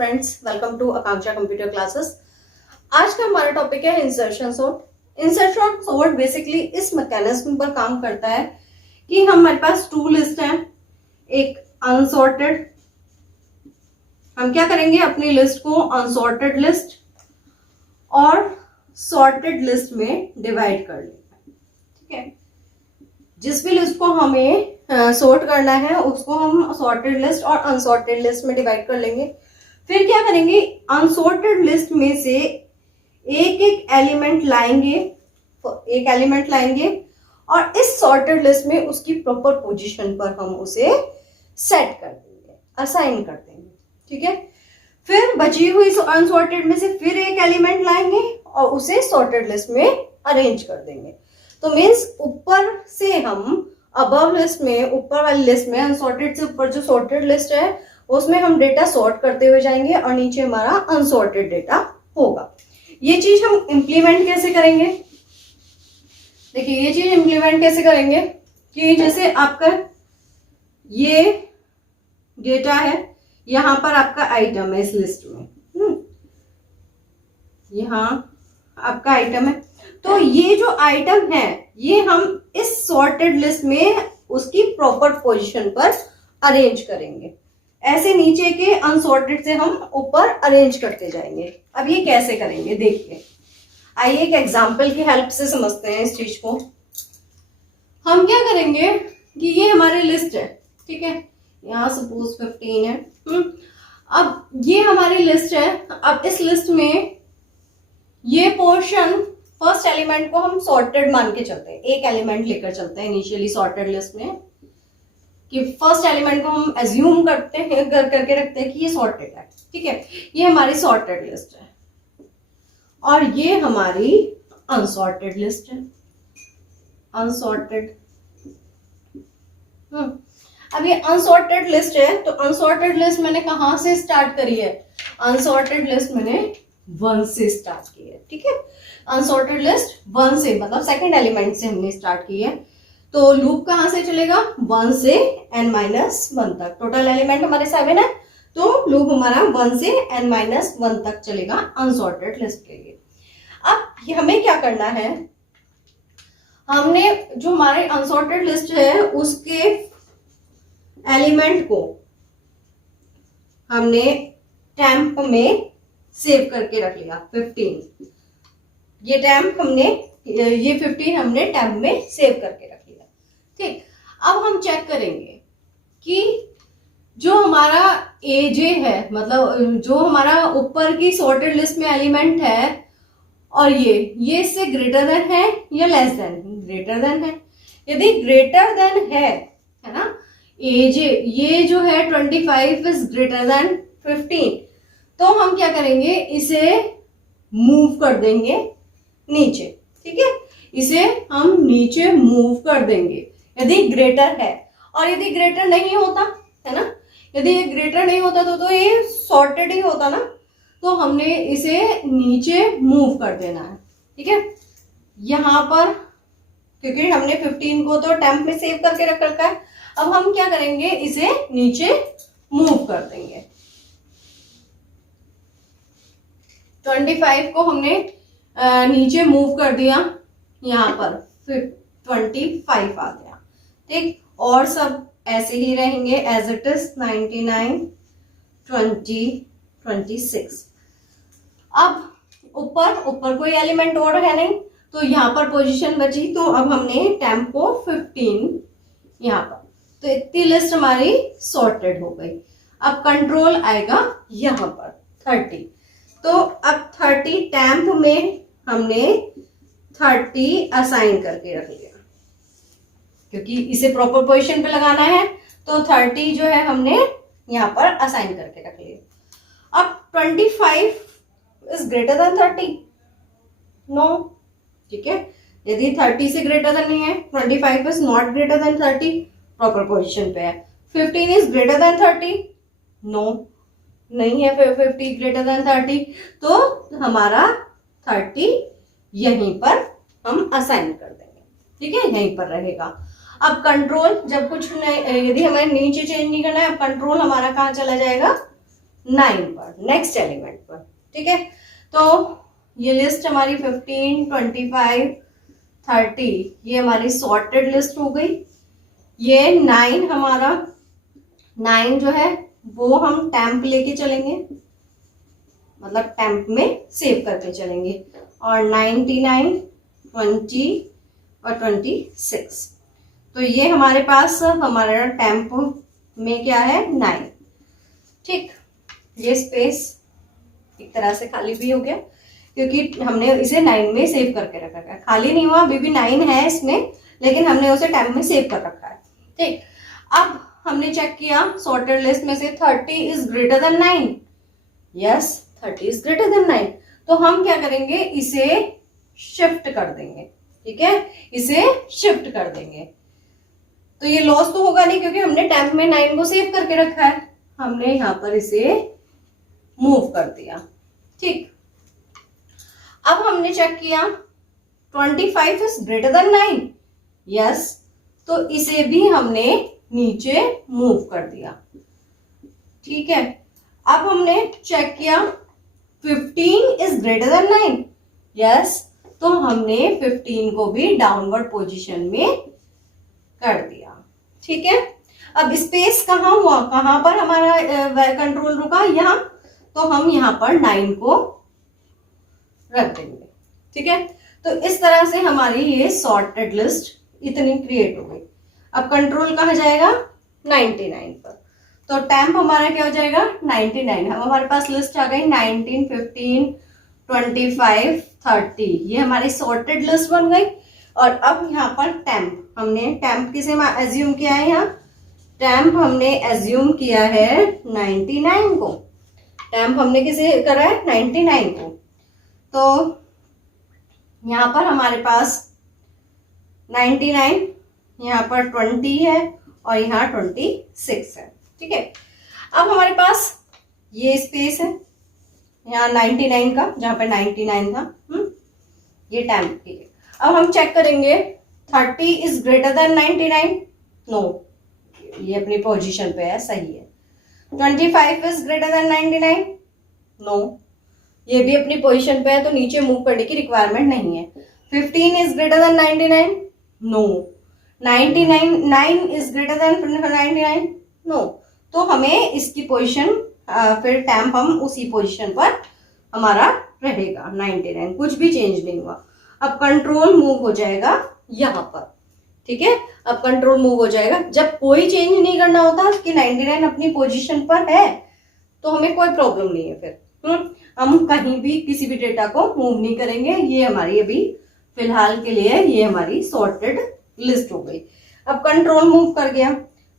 Friends, welcome to Aakanksha computer classes. आज का हमारा टॉपिक है insertion sort. Insertion sort basically इस मैकेनिज्म पर काम करता है कि हमारे पास टू लिस्ट है, एक अनसॉर्टेड। हम क्या करेंगे, अपनी लिस्ट को अनसॉर्टेड लिस्ट और सॉर्टेड लिस्ट में डिवाइड कर लेंगे। ठीक है, जिस भी लिस्ट को हमें सॉर्ट करना है उसको हम सॉर्टेड लिस्ट और अनसॉर्टेड लिस्ट में डिवाइड कर लेंगे। फिर क्या करेंगे, अनसॉर्टेड लिस्ट में से एक एक एलिमेंट लाएंगे और इस सॉर्टेड लिस्ट में उसकी प्रॉपर पोजीशन पर हम उसे सेट कर देंगे, असाइन कर देंगे। ठीक है, फिर बची हुई अनसॉर्टेड में से फिर एक एलिमेंट लाएंगे और उसे सॉर्टेड लिस्ट में अरेंज कर देंगे। तो मीन्स ऊपर से हम अबव लिस्ट में, ऊपर वाली लिस्ट में अनसॉर्टेड से ऊपर जो सॉर्टेड लिस्ट है उसमें हम डेटा सॉर्ट करते हुए जाएंगे और नीचे हमारा अनसॉर्टेड डेटा होगा। ये चीज हम इंप्लीमेंट कैसे करेंगे, देखिए ये चीज इंप्लीमेंट कैसे करेंगे कि जैसे आपका ये डेटा है, यहां पर आपका आइटम है इस लिस्ट में, यहां आपका आइटम है, तो ये जो आइटम है ये हम इस सॉर्टेड लिस्ट में उसकी प्रॉपर पोजीशन पर अरेंज करेंगे। ऐसे नीचे के अनसॉर्टेड से हम ऊपर अरेंज करते जाएंगे। अब ये कैसे करेंगे देखिए, आइए एक एग्जांपल की हेल्प से समझते हैं इस चीज को। हम क्या करेंगे कि ये हमारी लिस्ट है, ठीक है, यहाँ सपोज 15 है। अब ये हमारी लिस्ट है। अब इस लिस्ट में ये पोर्शन, फर्स्ट एलिमेंट को हम सॉर्टेड मान के चलते हैं, एक एलिमेंट लेकर चलते हैं इनिशियली सॉर्टेड लिस्ट में, कि फर्स्ट एलिमेंट को हम एज्यूम करते हैं, करके रखते हैं कि ये सॉर्टेड है। ठीक है, ये हमारी सॉर्टेड लिस्ट है और ये हमारी अनसॉर्टेड लिस्ट है, अनसॉर्टेड। अब ये अनसॉर्टेड लिस्ट है, तो अनसॉर्टेड लिस्ट मैंने कहां से स्टार्ट करी है, अनसॉर्टेड लिस्ट मैंने 1 से स्टार्ट की है। ठीक है, अनसॉर्टेड लिस्ट 1 से, मतलब सेकंड एलिमेंट से हमने स्टार्ट की है। तो लूप कहां से चलेगा, 1 से n-1 तक। टोटल एलिमेंट हमारे 7 है, तो लूप हमारा 1 से n-1 तक चलेगा अनसॉर्टेड लिस्ट के लिए। अब हमें क्या करना है, हमने जो हमारे अनसॉर्टेड लिस्ट है उसके एलिमेंट को हमने टेम्प में सेव करके रख लिया 15। ये टेम्प हमने, ये 15 हमने टेम्प में सेव करके रख लिया। ठीक, अब हम चेक करेंगे कि जो हमारा एजे है, मतलब जो हमारा ऊपर की सॉर्टेड लिस्ट में एलिमेंट है और ये इससे ग्रेटर देन है या लेस देन, ग्रेटर देन है। यदि ग्रेटर देन है ना, एजे ये जो है 25 इज ग्रेटर देन 15, तो हम क्या करेंगे, इसे मूव कर देंगे नीचे। ठीक है, इसे हम नीचे मूव कर देंगे यदि ग्रेटर है। और यदि ग्रेटर नहीं होता है ना, यदि ये ग्रेटर नहीं होता तो ये सॉर्टेड ही होता ना, तो हमने इसे नीचे मूव कर देना है। ठीक है, यहां पर क्योंकि हमने 15 को तो टेम्प में सेव करके रख रखा है, अब हम क्या करेंगे, इसे नीचे मूव कर देंगे। 25 को हमने नीचे मूव कर दिया, यहां पर फिर 25 आ गया। ठीक, और सब ऐसे ही रहेंगे एज इट इज, 99, 20, 26। अब ऊपर कोई एलिमेंट और है नहीं, तो यहां पर पोजीशन बची, तो अब हमने टेम्प को 15 यहां पर, तो इतनी लिस्ट हमारी सॉर्टेड हो गई। अब कंट्रोल आएगा यहां पर 30, तो अब 30 टेम्प में हमने 30 असाइन करके रख लिया, क्योंकि इसे प्रॉपर पोजीशन पे लगाना है, तो 30 जो है हमने यहां पर असाइन करके रख लिया। अब 25 इज ग्रेटर देन 30, नो। ठीक है, यदि 30 से ग्रेटर देन नहीं है, 25 is not greater then 30, proper position पे है। 15 इज ग्रेटर देन 30, नो, नहीं है 50 ग्रेटर देन 30, तो हमारा 30 यहीं पर हम असाइन कर देंगे। ठीक है, यहीं पर रहेगा। अब कंट्रोल, जब कुछ नहीं, यदि हमें नीचे चेंज नहीं करना है, अब कंट्रोल हमारा कहाँ चला जाएगा, 9 पर, नेक्स्ट एलिमेंट पर। ठीक है, तो ये लिस्ट हमारी 15, 25, 30 ये हमारी सॉर्टेड लिस्ट हो गई। ये 9 हमारा 9 जो है वो हम टेम्प लेके चलेंगे, मतलब टेम्प में सेव करके चलेंगे। और 99, 20 और 26, तो ये हमारे पास हमारा टेम्प में क्या है 9। ठीक, ये स्पेस एक तरह से खाली भी हो गया क्योंकि हमने इसे 9 में सेव करके रखा है। खाली नहीं हुआ, अभी भी 9 है इसमें, लेकिन हमने उसे टेम्प में सेव कर रखा है। ठीक, अब हमने चेक किया सॉर्टेड लिस्ट में से 30 is greater then 9। Yes, 30 is greater then 9। तो हम क्या करेंगे, इसे शिफ्ट कर देंगे। ठीक है, इसे शिफ्ट कर देंगे। तो ये लॉस तो होगा नहीं क्योंकि हमने टेम्प में 9 को सेव करके रखा है। हमने यहां पर इसे मूव कर दिया। ठीक, अब हमने चेक किया 25 इज ग्रेटर देन 9। यस, तो इसे भी हमने नीचे मूव कर दिया। ठीक है, अब हमने चेक किया 15 इज ग्रेटर देन 9। यस, तो हमने 15 को भी डाउनवर्ड पोजीशन में कर दिया। ठीक है, अब स्पेस कहाँ हुआ, कहां पर हमारा कंट्रोल रुका, यहां, तो हम यहां पर 9 को रख देंगे। ठीक है, तो इस तरह से हमारी ये सॉर्टेड लिस्ट इतनी क्रिएट हो गई। अब कंट्रोल कहाँ जाएगा, 99 पर। तो टेम्प हमारा क्या हो जाएगा 99। अब हमारे पास लिस्ट आ गई 19, 15, 25, 30, ये हमारी सॉर्टेड लिस्ट बन गई। और अब यहाँ पर टेम्प, हमने टेम्प किसे एज्यूम किया है, यहाँ टेम्प हमने एज्यूम किया है 99 को। टेम्प हमने किसे करा है 99 को। तो यहाँ पर हमारे पास 99, यहाँ पर 20 है और यहाँ 26 है। ठीक है, अब हमारे पास ये स्पेस है यहाँ 99 का, जहां पे 99 था। ये टेम्प की है। अब हम चेक करेंगे 30 इज ग्रेटर देन 99। नो, ये अपनी पोजीशन पे है, सही है। 25 इज ग्रेटर देन 99। नो, ये भी अपनी पोजीशन पे है, तो नीचे मूव करने की रिक्वायरमेंट नहीं है। 15 is greater than 99। No, 9 is greater than 99। No, तो हमें इसकी पोजीशन फिर टेम्प हम उसी पोजीशन पर हमारा रहेगा 99, कुछ भी चेंज नहीं हुआ। अब कंट्रोल मूव हो जाएगा यहां पर। ठीक है, अब कंट्रोल मूव हो जाएगा जब कोई चेंज नहीं करना होता कि 99 अपनी पोजीशन पर है, तो हमें कोई प्रॉब्लम नहीं है। फिर हम कहीं भी किसी भी डेटा को मूव नहीं करेंगे। ये हमारी अभी फिलहाल के लिए ये हमारी सॉर्टेड लिस्ट हो गई। अब कंट्रोल मूव कर गया,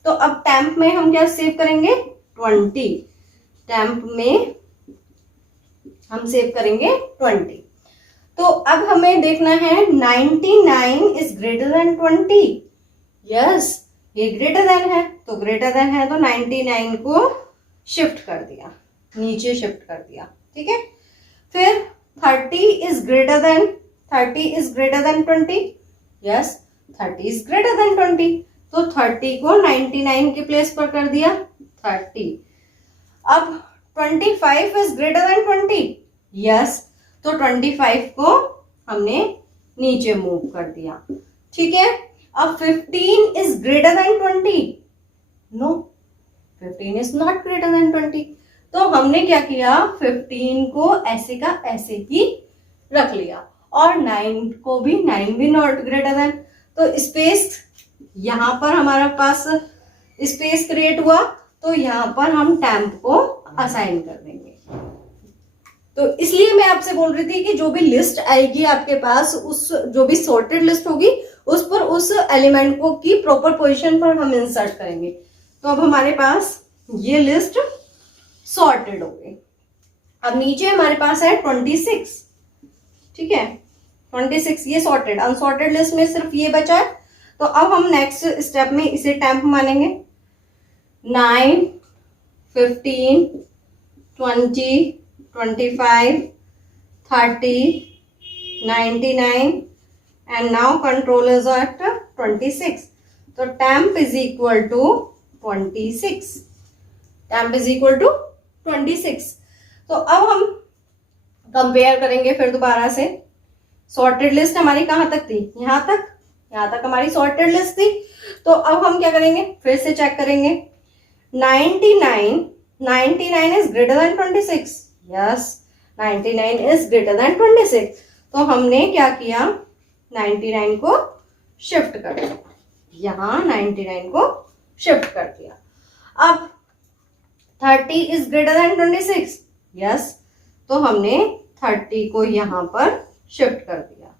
तो अब टेम्प में हम क्या सेव करेंगे 20। टेम्प में हम सेव करेंगे 20। तो अब हमें देखना है 99 इज ग्रेटर देन 20। यस, ये ग्रेटर देन है, तो ग्रेटर देन है तो 99 को शिफ्ट कर दिया, नीचे शिफ्ट कर दिया। ठीक है, फिर 30 is greater than 20। Yes, 30 is greater than 20, तो 30 को 99 के प्लेस पर कर दिया 30। अब 25 इज ग्रेटर देन 20। यस, तो 25 को हमने नीचे मूव कर दिया। ठीक है, अब 15 is greater than 20। No, 15 is not greater than 20, तो हमने क्या किया 15 को ऐसे का ऐसे ही रख लिया और 9 को भी 9 भी नॉट ग्रेटर देन। तो स्पेस यहां पर हमारे पास स्पेस क्रिएट हुआ, तो यहां पर हम टेम्प को असाइन कर देंगे। तो इसलिए मैं आपसे बोल रही थी कि जो भी लिस्ट आएगी आपके पास, उस जो भी सॉर्टेड लिस्ट होगी उस पर उस एलिमेंट को की प्रॉपर पोजीशन पर हम इंसर्ट करेंगे। तो अब हमारे पास ये लिस्ट सॉर्टेड हो गई। अब नीचे हमारे पास है 26। ठीक है, 26 ये सॉर्टेड, अनसॉर्टेड लिस्ट में सिर्फ ये बचा है। तो अब हम नेक्स्ट स्टेप में इसे टेम्प मानेंगे। 9, 15, 20, 25, 30, 99 and now control is at 26. So temp is equal to 26. Temp is equal to 26। तो अब हम कंपेयर करेंगे फिर दोबारा से। सॉर्टेड लिस्ट हमारी कहां तक थी? यहां तक हमारी सॉर्टेड लिस्ट थी। तो अब हम क्या करेंगे, फिर से चेक करेंगे। 99 is greater than 26। Yes, 99 is greater than 26। तो हमने क्या किया, 99 को शिफ्ट कर दिया, यहां 99 को शिफ्ट कर दिया। अब 30 इज ग्रेटर देन 26। यस, तो हमने 30 को यहां पर शिफ्ट कर दिया।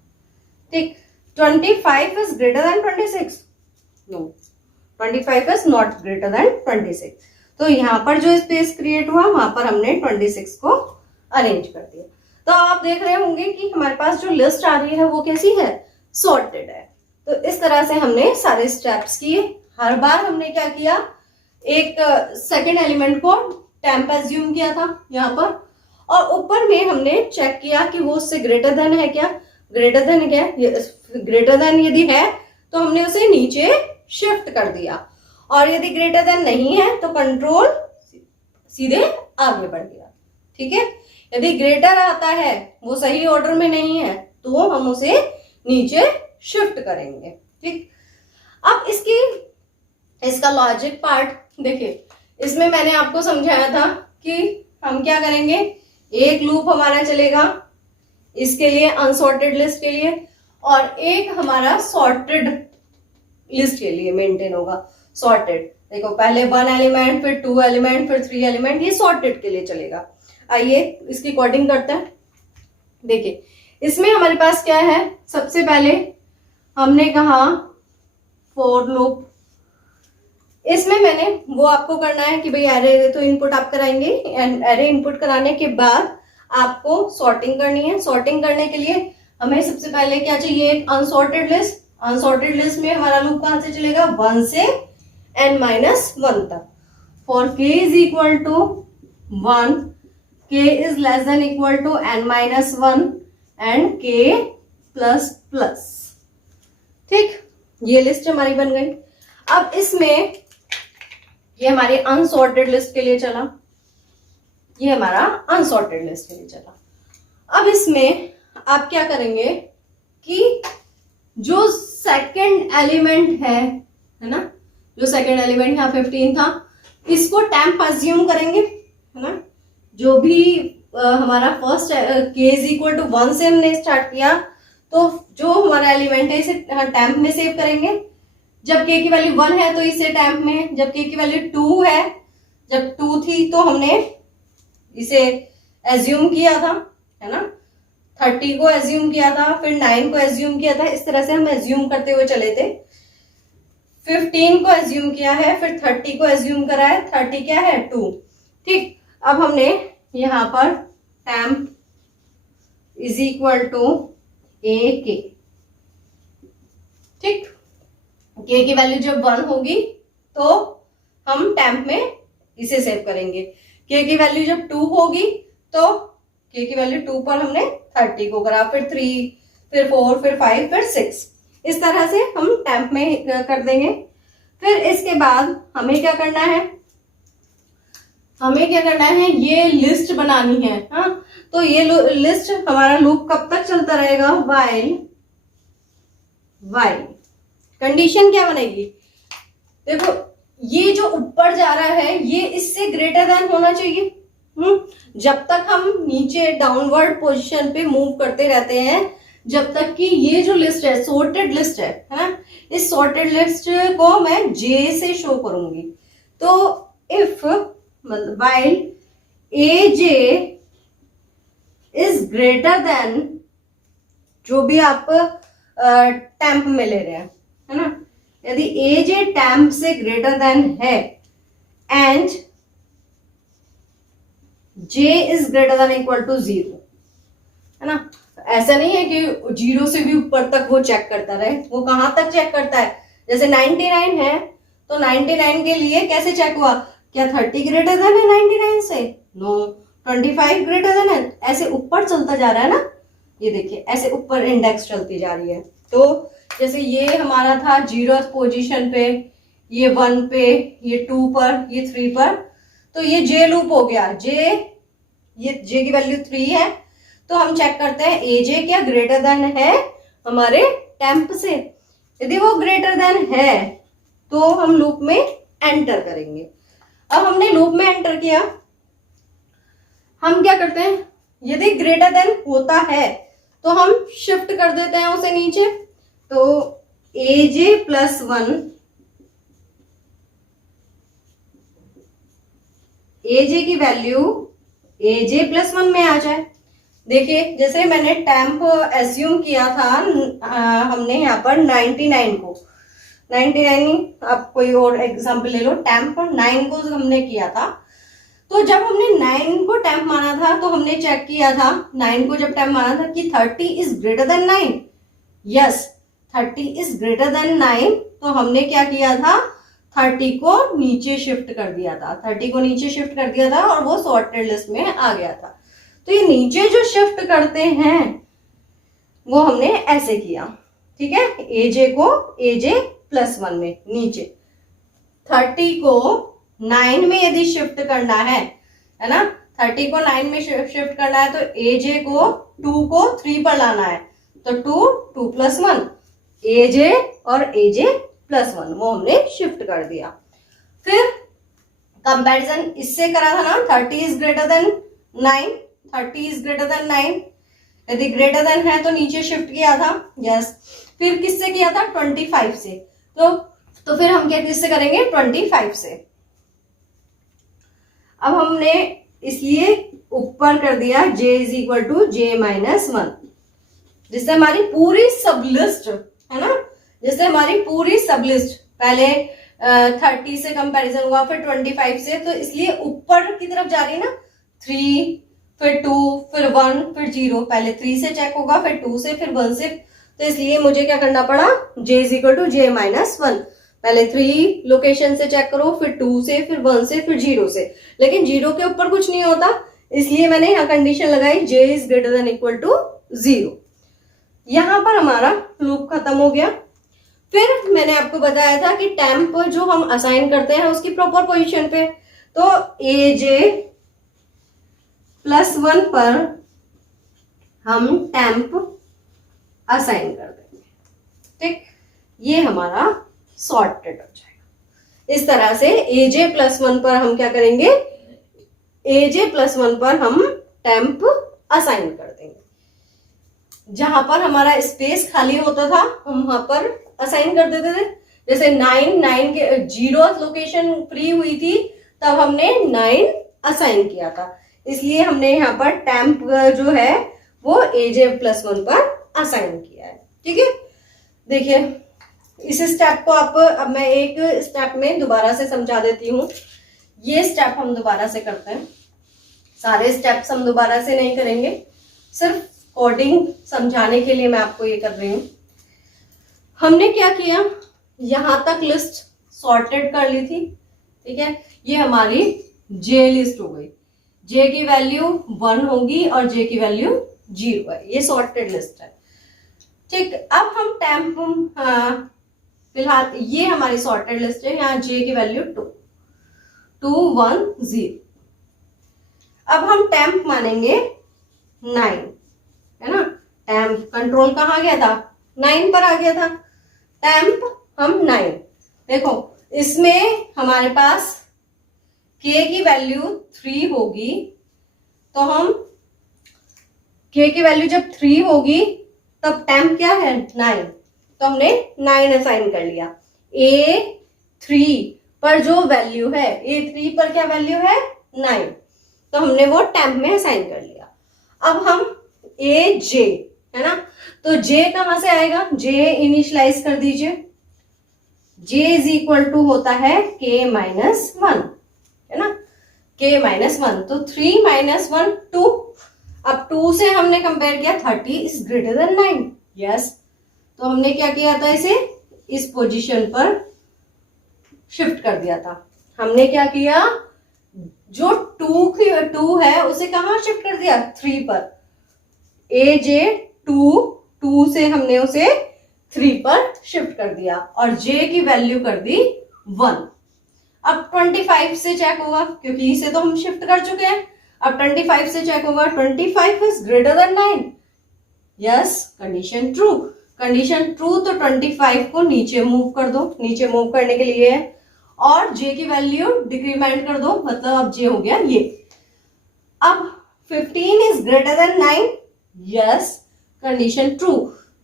ठीक, 25 is greater than 26। No, 25 is not greater than 26। तो यहां पर जो स्पेस क्रिएट हुआ वहां पर हमने 26 को अरेंज कर दिया। तो आप देख रहे होंगे कि हमारे पास जो लिस्ट आ रही है वो कैसी है, सॉर्टेड है। तो इस तरह से हमने सारे स्टेप्स किए। हर बार हमने क्या किया, एक सेकेंड एलिमेंट को टेम्प एज्यूम किया था यहाँ पर, और ऊपर में हमने चेक किया कि वो उससे ग्रेटर देन है क्या, ग्रेटर देन क्या, ग्रेटर देन यदि है तो हमने उसे नीचे शिफ्ट कर दिया, और यदि ग्रेटर देन नहीं है तो कंट्रोल सीधे आगे बढ़ गया। ठीक है, यदि ग्रेटर आता है, वो सही ऑर्डर में नहीं है, तो हम उसे नीचे शिफ्ट करेंगे। ठीक, अब इसका लॉजिक पार्ट देखिए। इसमें मैंने आपको समझाया था कि हम क्या करेंगे, एक लूप हमारा चलेगा इसके लिए, अनसॉर्टेड लिस्ट के लिए, और एक हमारा सॉर्टेड लिस्ट के लिए मेंटेन होगा। सॉर्टेड देखो, पहले 1 एलिमेंट, फिर 2 एलिमेंट, फिर 3 एलिमेंट, ये सॉर्टेड के लिए चलेगा। आइए इसकी कोडिंग करते हैं। देखिए इसमें हमारे पास क्या है, सबसे पहले हमने कहा फॉर लूप। इसमें मैंने वो आपको करना है कि भाई एरे तो इनपुट आप कराएंगे, एंड एरे इनपुट कराने के बाद आपको सॉर्टिंग करनी है। सॉर्टिंग करने के लिए हमें सबसे पहले क्या चाहिए, एक अनसॉर्टेड लिस्ट। अनसॉर्टेड लिस्ट में हमारा लूप कहां से चलेगा, 1 से n-1 तक। For k is equal to 1, k is less than equal to n-1 and k plus plus. ठीक, ये लिस्ट हमारी बन गई। अब इसमें ये हमारी अनसॉर्टेड लिस्ट के लिए चला, ये हमारा अनसॉर्टेड लिस्ट के लिए चला। अब इसमें आप क्या करेंगे कि जो सेकंड एलिमेंट है ना, जो सेकंड एलिमेंट यहाँ 15 था, इसको टेम्प अज्यूम करेंगे, है ना। जो भी हमारा first k is equal to 1 से हमने स्टार्ट किया, तो जो हमारा एलिमेंट है इसे टेम्प में सेव करेंगे। जब k की वैल्यू 1 है तो इसे टेम्प में, जब k की वैल्यू 2 है, जब 2 थी तो हमने इसे एज्यूम किया था, है ना। 30 को एज्यूम किया था, फिर 9 को एज्यूम किया था। इस तरह से हम एज्यूम करते हुए चले थे। 15 को एज्यूम किया है, फिर 30 को एज्यूम करा है। 30 क्या है, 2। ठीक, अब हमने यहां पर temp is equal to a k। ठीक, k की वैल्यू जब 1 होगी तो हम टेम्प में इसे सेव करेंगे। k की वैल्यू जब 2 होगी तो k की वैल्यू 2 पर हमने 30 को करा, फिर 3, फिर 4, फिर 5, फिर 6। इस तरह से हम टेम्प में कर देंगे। फिर इसके बाद हमें क्या करना है, हमें क्या करना है, ये लिस्ट बनानी है। हाँ, तो ये लिस्ट हमारा लूप कब तक चलता रहेगा, वाइल कंडीशन क्या बनेगी, देखो ये जो ऊपर जा रहा है ये इससे ग्रेटर देन होना चाहिए। जब तक हम नीचे डाउनवर्ड पोजीशन पे मूव करते रहते हैं, जब तक कि ये जो लिस्ट है सॉर्टेड लिस्ट है ना, इस सॉर्टेड लिस्ट को मैं J से शो करूंगी। तो if while AJ is greater then, जो भी आप टेम्प में ले रहे हैं, है ना, यदि AJ टेम्प से ग्रेटर देन है and J is greater than equal to 0, है ना। ऐसा नहीं है कि 0 से भी ऊपर तक वो चेक करता रहे। वो कहां तक चेक करता है, जैसे 99 है तो 99 के लिए कैसे चेक हुआ, क्या 30 ग्रेटर देन है 99 से, नो, 25 ग्रेटर देन है, ऐसे ऊपर चलता जा रहा है ना। ये देखिए ऐसे ऊपर इंडेक्स चलती जा रही है। तो जैसे ये हमारा था 0th पोजीशन पे, ये 1 पे, ये 2 पर, ये 3 पर, तो ये जे लूप हो गया, ये जे की वैल्यू 3 है, तो हम चेक करते हैं ए जे क्या ग्रेटर देन है हमारे टेम्प से। यदि वो ग्रेटर देन है तो हम लूप में एंटर करेंगे। अब हमने लूप में एंटर किया, हम क्या करते हैं, यदि ग्रेटर देन होता है तो हम शिफ्ट कर देते हैं उसे नीचे। तो ए जे प्लस 1, ए जे की वैल्यू ए जे प्लस 1 में आ जाए। देखिए जैसे मैंने टेम्प एज्यूम किया था, हमने यहाँ पर 99 को, 99 आप कोई और एग्जांपल ले लो, टेम्प 9 को हमने किया था। तो जब हमने 9 को टेम्प माना था तो हमने चेक किया था, 9 को जब टेम्प माना था कि 30 is greater then 9, yes 30 is greater then 9, तो हमने क्या किया था, 30 को नीचे शिफ्ट कर दिया था, 30 को नीचे शिफ्ट कर दिया था और वो सॉर्टेड लिस्ट में आ गया था। तो ये नीचे जो शिफ्ट करते हैं वो हमने ऐसे किया, ठीक है, एजे को एजे प्लस 1 में नीचे, 30 को 9 में यदि शिफ्ट करना है ना, 30 को 9 में शिफ्ट करना है तो एजे को 2 को 3 पर लाना है, तो 2 प्लस 1 एजे और एजे प्लस 1 वो हमने शिफ्ट कर दिया। फिर कंपैरिजन इससे करा था ना, 30 is greater then 9, 30 is greater then 9, यदि ग्रेटर देन है तो नीचे शिफ्ट किया था, यस। फिर किससे किया था, 25 से, तो फिर हम क्या किससे करेंगे, 25 से। अब हमने इसलिए ऊपर कर दिया j is equal to j minus 1, जिससे हमारी पूरी सब लिस्ट है ना, जिससे हमारी पूरी सब लिस्ट पहले 30 से कंपैरिजन हुआ, फिर 25 से, तो इसलिए ऊपर की तरफ जा रही है ना, 3 फिर 2 फिर 1 फिर 0, पहले 3 से चेक होगा फिर 2 से फिर 1 से, तो इसलिए मुझे क्या करना पड़ा, j is equal to j minus 1, पहले 3 लोकेशन से चेक करो, फिर 2 से फिर 1 से फिर 0 से, लेकिन 0 के ऊपर कुछ नहीं होता, इसलिए मैंने यहाँ कंडीशन लगाई j is greater than equal to 0। यहां पर हमारा लूप खत्म हो गया। फिर मैंने आपको बताया था कि टेम्प जो हम असाइन करते हैं उसकी प्रॉपर पोजीशन पे, तो ए जे प्लस 1 पर हम टेम्प असाइन कर देंगे, ठीक, ये हमारा सॉर्टेड हो जाएगा। इस तरह से ए जे प्लस 1 पर हम क्या करेंगे, ए जे प्लस 1 पर हम टेम्प असाइन कर देंगे। जहां पर हमारा स्पेस खाली होता था हम वहां पर असाइन कर देते थे, जैसे 9 के 0 लोकेशन फ्री हुई थी तब हमने 9 असाइन किया था, इसलिए हमने यहाँ पर टेम्प जो है वो एजे प्लस 1 पर असाइन किया है, ठीक है। देखिए इस स्टेप को अब मैं एक स्टेप में दोबारा से समझा देती हूँ। ये स्टेप हम दोबारा से करते हैं, सारे स्टेप्स हम दोबारा से नहीं करेंगे, सिर्फ कोडिंग समझाने के लिए मैं आपको ये कर रही हूँ। हमने क्या किया, यहां तक लिस्ट सॉर्टेड कर ली थी, ठीक है, ये हमारी जे लिस्ट हो गई, जे की वैल्यू 1 होगी और जे की वैल्यू 0 है, ये सॉर्टेड लिस्ट है, ठीक। अब हम टेम्प फिलहाल ये हमारी सॉर्टेड लिस्ट है, यहाँ जे की वैल्यू 2 1 0। अब हम टेम्प मानेंगे 9, है ना, टेम्प कंट्रोल कहाँ गया था, 9 पर आ गया था, टेम्प हम 9, देखो इसमें हमारे पास k की वैल्यू 3 होगी, तो हम k की वैल्यू जब 3 होगी तब टेम्प क्या है 9, तो हमने 9 असाइन कर लिया। A3 पर जो वैल्यू है, A3 पर क्या वैल्यू है 9, तो हमने वो टेम्प में असाइन कर लिया। अब हम AJ है ना, तो J कहां से आएगा, J इनिशियलाइज कर दीजिए, J इज इक्वल टू होता है K माइनस 1, है ना, K माइनस 1, तो 3 माइनस 1 2, अब 2 से हमने कंपेयर किया 30 इज ग्रेटर देन 9, यस, तो हमने क्या किया था, इसे इस पोजीशन पर शिफ्ट कर दिया था। हमने क्या किया, जो 2 है उसे कहां शिफ्ट कर दिया, 3 पर, AJ 2 से हमने उसे 3 पर शिफ्ट कर दिया और J की वैल्यू कर दी 1। अब 25 से चेक होगा क्योंकि इसे तो हम शिफ्ट कर चुके हैं। अब 25 से चेक होगा 25 is greater then 9। Yes, condition true. Condition true तो 25 को नीचे मूव कर दो। नीचे मूव करने के लिए है और जे की वैल्यू डिक्रीमेंट कर दो, मतलब अब जे हो गया ये। अब 15 is greater then 9। Yes, condition true.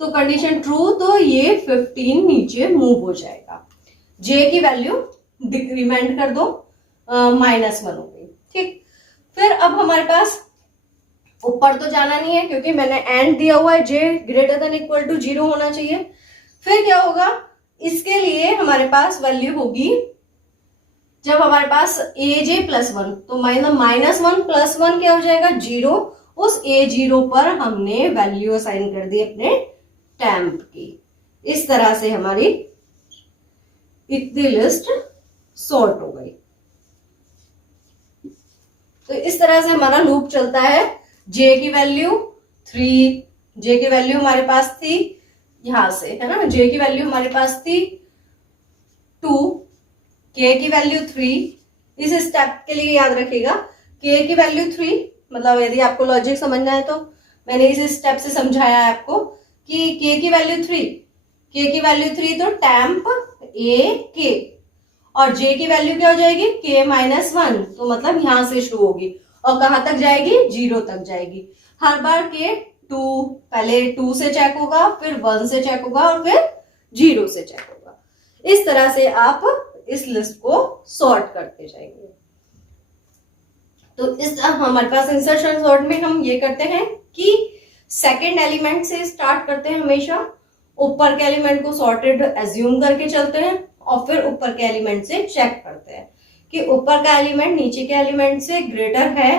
तो कंडीशन ट्रू तो ये 15 नीचे मूव हो जाएगा। जे की वैल्यू डिक्रीमेंट कर दो, -1 हो गई। ठीक, फिर अब हमारे पास ऊपर तो जाना नहीं है क्योंकि मैंने एंड दिया हुआ है, जे ग्रेटर देन इक्वल टू 0 होना चाहिए। फिर क्या होगा, इसके लिए हमारे पास वैल्यू होगी, जब हमारे पास AJ +1 तो -1 + 1 क्या हो जाएगा 0। उस A0 पर हमने वैल्यू असाइन कर दी अपने टेम्प की। इस तरह से हमारी इतनी लिस्ट सॉर्ट हो गई। तो इस तरह से हमारा लूप चलता है। जे की वैल्यू 3, जे की वैल्यू हमारे पास थी यहां से, है ना, जे की वैल्यू हमारे पास थी 2, के की वैल्यू 3। इस स्टेप के लिए याद रखिएगा के की वैल्यू 3, मतलब यदि आपको लॉजिक समझना है तो मैंने इस स्टेप से समझाया है आपको कि के की वैल्यू 3, के की वैल्यू 3 तो टेम्प ए के, और जे की वैल्यू क्या हो जाएगी के -1, तो मतलब यहां से शुरू होगी और कहां तक जाएगी 0 तक जाएगी। हर बार के 2, पहले 2 से चेक होगा, फिर 1 से चेक होगा और फिर 0 से चेक होगा। इस तरह से आप इस लिस्ट को सॉर्ट करते जाएंगे। तो इस हमारे पास इंसर्शन सॉर्ट में हम ये करते हैं कि सेकंड एलिमेंट से स्टार्ट करते हैं हमेशा, ऊपर के एलिमेंट को सॉर्टेड एज्यूम करके चलते हैं और फिर ऊपर के एलिमेंट से चेक करते हैं कि ऊपर का एलिमेंट नीचे के एलिमेंट से ग्रेटर है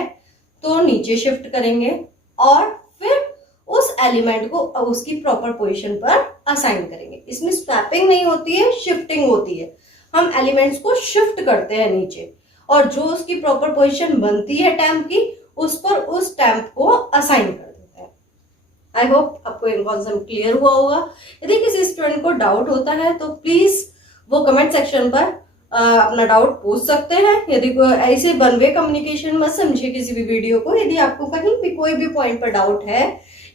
तो नीचे शिफ्ट करेंगे और फिर उस एलिमेंट को उसकी प्रॉपर पोजीशन पर असाइन करेंगे। इसमें स्वैपिंग नहीं होती है, शिफ्टिंग होती है। हम एलिमेंट्स को शिफ्ट करते हैं नीचे और जो उसकी प्रॉपर पोजीशन बनती है टेम्प की, उस पर उस टेम्प को असाइन कर देते हैं। आई होप आपको ये कॉन्सेप्ट क्लियर हुआ होगा। यदि किसी स्टूडेंट को डाउट होता है तो प्लीज वो कमेंट सेक्शन पर अपना डाउट पूछ सकते हैं। यदि ऐसे वन वे कम्युनिकेशन मत समझिए किसी भी वीडियो को। यदि आपको कहीं भी कोई भी पॉइंट पर डाउट है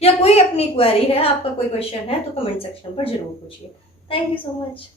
या कोई अपनी क्वेरी है, आपका कोई क्वेश्चन है, तो कमेंट सेक्शन पर जरूर पूछिए। Thank you so much.